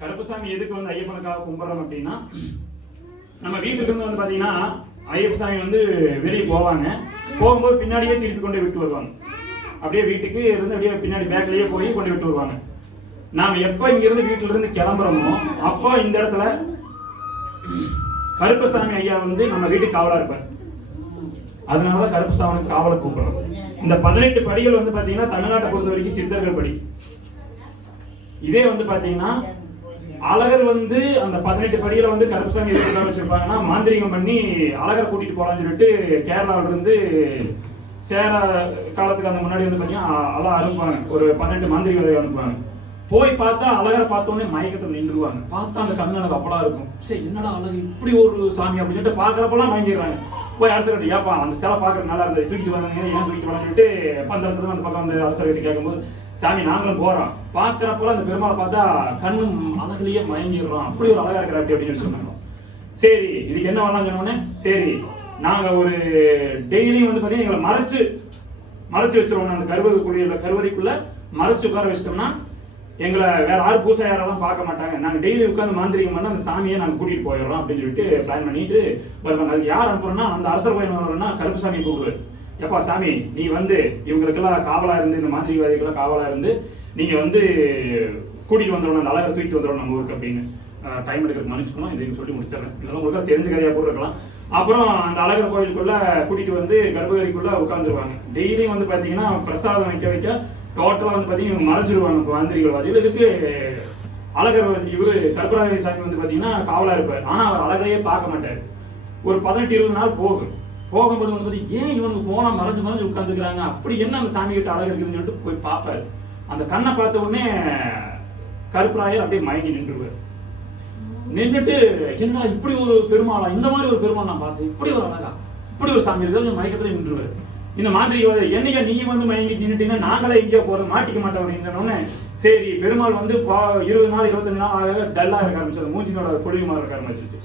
கருப்பசாமி எதுக்கு வந்து ஐயப்பனுக்காக கும்பிட்றோம் அப்படின்னா, நம்ம வீட்டுக்கு வந்து பாத்தீங்கன்னா ஐயப்பசாமி வந்து வெளியே போவாங்க. போகும்போது பின்னாடியே திருப்பி கொண்டு விட்டு வருவாங்க. அப்படியே வீட்டுக்கு இருந்து அப்படியே பின்னாடி பேக்லயே போய் கொண்டு விட்டு வருவாங்க. நாம எப்ப இங்க இருந்து வீட்டுல இருந்து கிளம்புறோமோ அப்போ இந்த இடத்துல கருப்பசாமி ஐயா வந்து நம்ம வீட்டுக்கு காவலா இருப்பார். அதனாலதான் கருப்பசாமி காவலை கூப்பிடுறோம். இந்த 18 படிகள் வந்து பாத்தீங்கன்னா தமிழ்நாட்டை பொறுத்த வரைக்கும் சித்தர்கள் படி. இதே வந்து பாத்தீங்கன்னா அழகர் வந்து அந்த 18 படியில வந்து கருப்பசாமி எதுக்காக வச்சிருப்பாங்கன்னா, மாந்திரிகம் பண்ணி அழகர் கூட்டிட்டு போலாம்னு சொல்லிட்டு கேரளாவில இருந்து சேர காலத்துக்கு அந்த முன்னாடி வந்து பாத்தீங்கன்னா அழகா அனுப்புவாங்க. ஒரு 18 மாந்திரிகளை அனுப்புவாங்க. போய் பார்த்தா அழகரை பார்த்தோன்னே மயக்கத்தில் நின்றுவாங்க. பார்த்தா அந்த கண்ணு எனக்கு அப்படா இருக்கும். சரி என்னடா அழகு இப்படி ஒரு சாமி அப்படின்னு சொல்லிட்டு பார்க்கறப்பெல்லாம் மயங்கிடுறாங்க. போய் அரசர்கிட்ட ஏப்பா அந்த சிலை பார்க்கறது நல்லா இருந்தது, தூக்கிட்டு வந்தாங்க, ஏன் தூக்கிட்டு வரலான்னு சொல்லிட்டு பந்தளத்துல அந்த பக்கம் வந்து அரசர்கிட்ட கேட்கும்போது, சாமி நாங்களும் போறோம், பார்க்கறப்பெல்லாம் அந்த பெருமாளை பார்த்தா கண்ணும் அழகுலயே மயங்கிடுறோம், அப்படி ஒரு அழகா இருக்கிற அப்படி அப்படின்னு சொன்னாங்க. சரி இதுக்கு என்ன வரலாம் சொன்னோடனே, சரி நாங்க ஒரு டெய்லியும் வந்து பாத்தீங்கன்னா எங்களை மறைச்சு வச்சிருவோம். அந்த கருவறைக்குள்ள மறைச்சு உட்கார வச்சிட்டோம்னா எங்களை வேற யாரும் பூசாயாரெல்லாம் பார்க்க மாட்டாங்க. நாங்கள் டெய்லி உட்காந்து மாந்திரிகம் பண்ண அந்த சாமியை நாங்கள் கூட்டிட்டு போயிடுறோம் அப்படின்னு சொல்லிட்டு பிளான் பண்ணிட்டு வருவாங்க. அதுக்கு யார் அனுப்புறோம்னா, அந்த அரசர் கோயில் வரோம்னா கருப்பசாமி கூப்பிடுவார். எப்பா சாமி நீ வந்து இவங்களுக்கெல்லாம் காவலா இருந்து, இந்த மாந்திரிகவாதிகள்லாம் காவலா இருந்து நீங்க வந்து கூட்டிட்டு வந்துடணும், அந்த அழகரை தூக்கிட்டு வந்துடணும் நம்ம ஊருக்கு அப்படின்னு. டைம் எடுக்கிறது மன்னிச்சுக்கணும், இதையும் சொல்லி முடிச்சிடறேன். இதெல்லாம் உங்களுக்கு தெரிஞ்ச கதையா கூட இருக்கலாம். அப்புறம் அந்த அழகர் கோயிலுக்குள்ள கூட்டிட்டு வந்து கர்ப்பகிரிக்குள்ள உட்காந்துருவாங்க. டெய்லியும் வந்து பாத்தீங்கன்னா பிரசாதம் வைக்க டோட்டலா வந்து பாத்தீங்கன்னா மறைஞ்சிருவாங்க மாந்திரிகவாதிகள். இதுக்கு அழகர் இவரு கருப்பராய சாமி வந்து பாத்தீங்கன்னா காவலா இருப்பார். ஆனா அவர் அழகரையே பார்க்க மாட்டாரு. ஒரு 18-20 நாள் போகும்போது வந்து பாத்தீங்கன்னா ஏன் இவனுக்கு போனா மறைஞ்சு உட்காந்துக்கிறாங்க, அப்படி என்ன அந்த சாமி கிட்ட அழகு இருக்குதுன்னு சொல்லிட்டு போய் பார்ப்பாரு. அந்த கண்ணை பார்த்த உடனே கருப்பராயர் அப்படியே மயங்கி நின்றுவார். நின்றுட்டு என்ன இப்படி ஒரு பெருமாளா, இந்த மாதிரி ஒரு பெருமாள் நான் பார்த்தேன், இப்படி ஒரு அழகா, இப்படி ஒரு சாமி இருக்கு, மயக்கத்துல நின்றுவார். இந்த மாதிரி என்னையா நீங்க வந்து மயங்கிட்டு நின்றுட்டீங்கன்னா நாங்களே எங்கேயோ போறது மாட்டிக்க மாட்டோம் அப்படின்னோடனே, சரி பெருமாள் வந்து 20 நாள் 25 நாள் ஆக டல்லா இருக்க ஆரம்பிச்சது, மூஞ்சினோட பொழிவுமா இருக்க ஆரம்பிச்சிச்சு.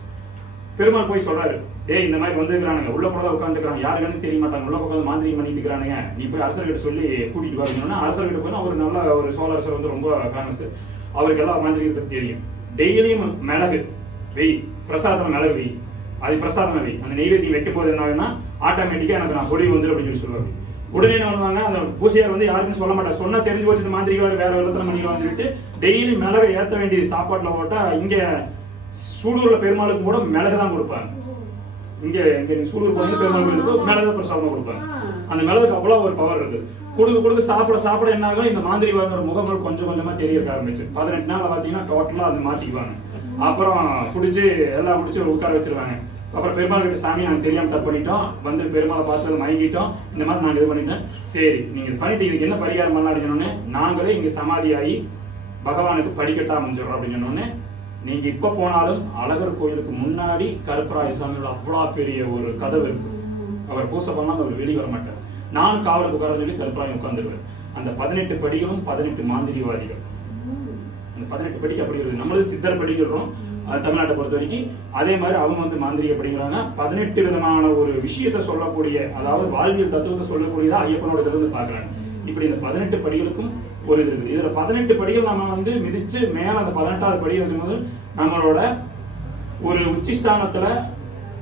பெருமாள் போய் சொல்றாரு, ஏய் இந்த மாதிரி வந்துருக்கானுங்க, உள்ள போல உட்காந்துக்கிறாங்க, யாருன்னு தெரிய மாட்டாங்க, உள்ள உட்காந்து மாந்திரிகம் பண்ணிட்டு இருக்கிறானுங்க, நீ போய் அரசர்கிட்ட சொல்லி கூட்டிட்டு வரணும்னா அரசர்கிட்ட போய் அவர் நல்ல ஒரு சோழ அரசர் வந்து ரொம்ப ஃபேமஸ், அவருக்கு எல்லாம் மாந்திரிகத்தை பத்தி தெரியும். டெய்லியும் மிளகு வெய், பிரசாதம் மிளகு வெய், அது பிரசாதம் வெய், அந்த நெய்வேத்தியம் வைக்க போது என்ன ஆகுன்னா ஆட்டோமேட்டிக்கா எனக்கு நான் பொழிவு வந்துடும் அப்படின்னு சொல்லி சொல்லுவாங்க. உடனே என்ன பண்ணுவாங்க, அந்த பூசையார் வந்து யாருன்னு சொல்ல மாட்டாங்க, சொன்னா தெரிஞ்சு போச்சு இந்த மாந்திரிகவார் வேற இடத்துல பண்ணிடுவாங்க சொல்லிட்டு டெய்லி மிளகை ஏற்ற வேண்டிய சாப்பாட்டுல போட்டா, இங்க சூலூர்ல பெருமாளுக்கு கூட மிளகு தான் கொடுப்பாங்க. இங்க சூலூர் போய் பெருமாள் கோயிலுக்கு மிளகு பிரசாதம் கொடுப்பாங்க. அந்த மிளகுக்கு அவ்வளவு ஒரு பவர் இருக்கு. கொடுக்க சாப்பிட என்ன ஆகும், இந்த மாந்திரிகவாதோட முகங்கள் கொஞ்சம் கொஞ்சமா தெரிய ஆரம்பிச்சு 18 நாள் பாத்தீங்கன்னா டோட்டலா அது மாத்திக்குவாங்க. அப்புறம் பிடிச்சி எல்லாம் பிடிச்சி உட்கார வச்சிருவாங்க. அப்புறம் பெருமாள் கிட்ட, சாமி நாங்கள் தெரியாம தப்பு பண்ணிட்டோம், வந்து பெருமாளை பார்த்து மயங்கிட்டோம், இந்த மாதிரி நாங்கள் இது பண்ணிட்டோம், சரி நீங்க பண்ணிட்டு இதுக்கு என்ன பரிகாரம் பண்ணலாம் சொன்னோடனே, நாங்களே இங்க சமாதியாகி பகவானுக்கு படிக்கட்டா அமைஞ்சிடறோம் அப்படின்னு சொன்னோடனே, நீங்க இப்ப போனாலும் அழகர் கோயிலுக்கு முன்னாடி கருப்பராய சாமியோட அவ்வளவு பெரிய ஒரு கதவு இருக்கு. அவர் பூசை பண்ணாலும் அவர் வெளியே வர மாட்டார். நானும் காவலுக்கு உட்கார சொல்லி கருப்பராயம் உட்கார்ந்துருவார். அந்த 18 படிகளும் 18 மாந்திரிகவாதிகள். அந்த 18 படிக்கு அப்படி இருக்கு. நம்மளும் சித்தர் படிக்கிறோம் தமிழ்நாட்டை பொறுத்த வரைக்கும். அதே மாதிரி அவங்க வந்து மாந்திரிக படிக்கிறாங்க. 18 விதமான ஒரு விஷயத்தை சொல்லக்கூடிய, அதாவது வாழ்வியல் தத்துவத்தை சொல்லக்கூடியதா ஐயப்பனோட இருந்து பாக்குறாங்க. இப்படி இந்த 18 படிகளுக்கும் ஒரு இது இருக்குது. இதுல 18 படிகள் நம்ம வந்து மிதிச்சு மேல அந்த 18வது படி இருக்கும்போது நம்மளோட ஒரு உச்சிஸ்தானத்துல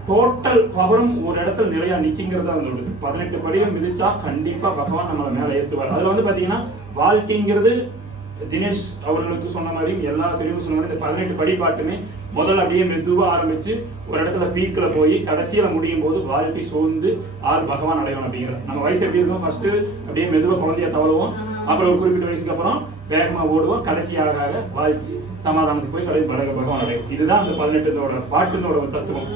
டோட்டல் பவரும் ஒரு இடத்துல நிலையா நிற்கிறதா வந்து 18 படிகள் மிதிச்சா கண்டிப்பா பகவான் நம்மளை மேல ஏற்றுவார். அதுல வந்து பாத்தீங்கன்னா வாழ்க்கைங்கிறது தினேஷ் அவர்களுக்கு சொன்ன மாதிரி எல்லா பெரியவங்க சொன்ன மாதிரி இந்த 18 படிப்பாட்டுமே முதல்ல அப்படியே மெதுவா ஆரம்பிச்சு ஒரு இடத்துல பீக்ல போய் கடைசியில முடியும் போது வாழ்க்கை சோர்ந்து பகவான் அடையணும் அப்படிங்கிறது. நம்ம வயசு எப்படி இருக்கும், ஃபர்ஸ்ட் அப்படியே மெதுவா குழந்தைய தவழுவோம், அப்புறம் ஒரு குறிப்பிட்ட வயசுக்கு அப்புறம் வேகமா ஓடுவோம், கடைசியாக வாழ்க்கை சமாதானத்துக்கு போய் கடைசி பகவான் அடையும். இதுதான் அந்த 18 பாட்டினோட தத்துவம்.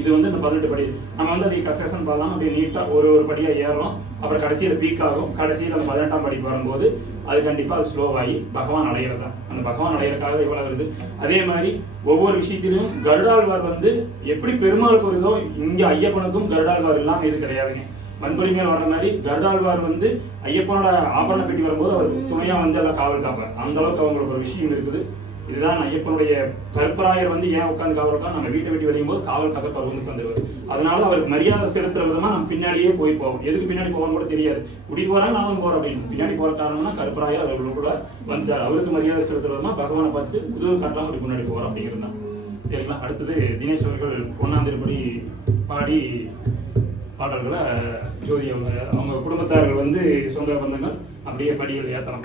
இது வந்து இந்த 18 படி நம்ம வந்து அதை கசகசன் பார்க்கலாம், அப்படியே நீட்டா ஒரு படியா ஏறுறோம், அப்புறம் கடைசியில பீக் ஆகும். கடைசியில் அந்த 18ஆம் படிக்கு வரும்போது அது கண்டிப்பா அது ஸ்லோவாகி பகவான் அடையிறதா. அந்த பகவான் அடையிறதுக்காக இவ்வளவு வருது. அதே மாதிரி ஒவ்வொரு விஷயத்திலையும் கருடாழ்வார் வந்து எப்படி பெருமாளுக்கு வருதோ இங்க ஐயப்பனுக்கும் கருடாழ்வார் இல்லாம இது கிடையாதுங்க. மண்புரி மேல் வர்ற மாதிரி கருடாழ்வார் வந்து ஐயப்பனோட ஆபரண பெட்டி வரும்போது அவர் துணையா வந்து எல்லாம் காவல் காப்பார். அந்த அளவுக்கு அவங்களுக்கு ஒரு விஷயம் இருக்குது. இதுதான் ஐயப்பனுடைய கருப்பராயர் வந்து ஏன் உட்காந்து காவல் நம்ம வீட்டை விட்டு வெளியும் போது காவல் காக்க அவர் வந்து வந்துருவார். அதனால அவருக்கு மரியாதை செலுத்துற விதமா நம்ம பின்னாடியே போய் போவோம். எதுக்கு பின்னாடி போவோம்னு கூட தெரியாது. கூட்டிட்டு போறாங்க நாமும் போறோம் அப்படின்னு. பின்னாடி போற காரணம்னா கருப்பராயர் அவர்களுக்குள்ள வந்தார். அவருக்கு மரியாதை செலுத்துற விதமா பகவானை பார்த்துட்டு உதவு காட்டலாம் அப்படி முன்னாடி போறோம் அப்படிங்கிறது தான். சரிங்களா? அடுத்தது தினேஷ் அவர்கள் பொன்னாம் திருப்படி பாடி பாடல்களை ஜோதி அவங்க குடும்பத்தார்கள் வந்து சொந்த பந்தங்கள் அப்படியே படிகள் ஏற்றலாம்.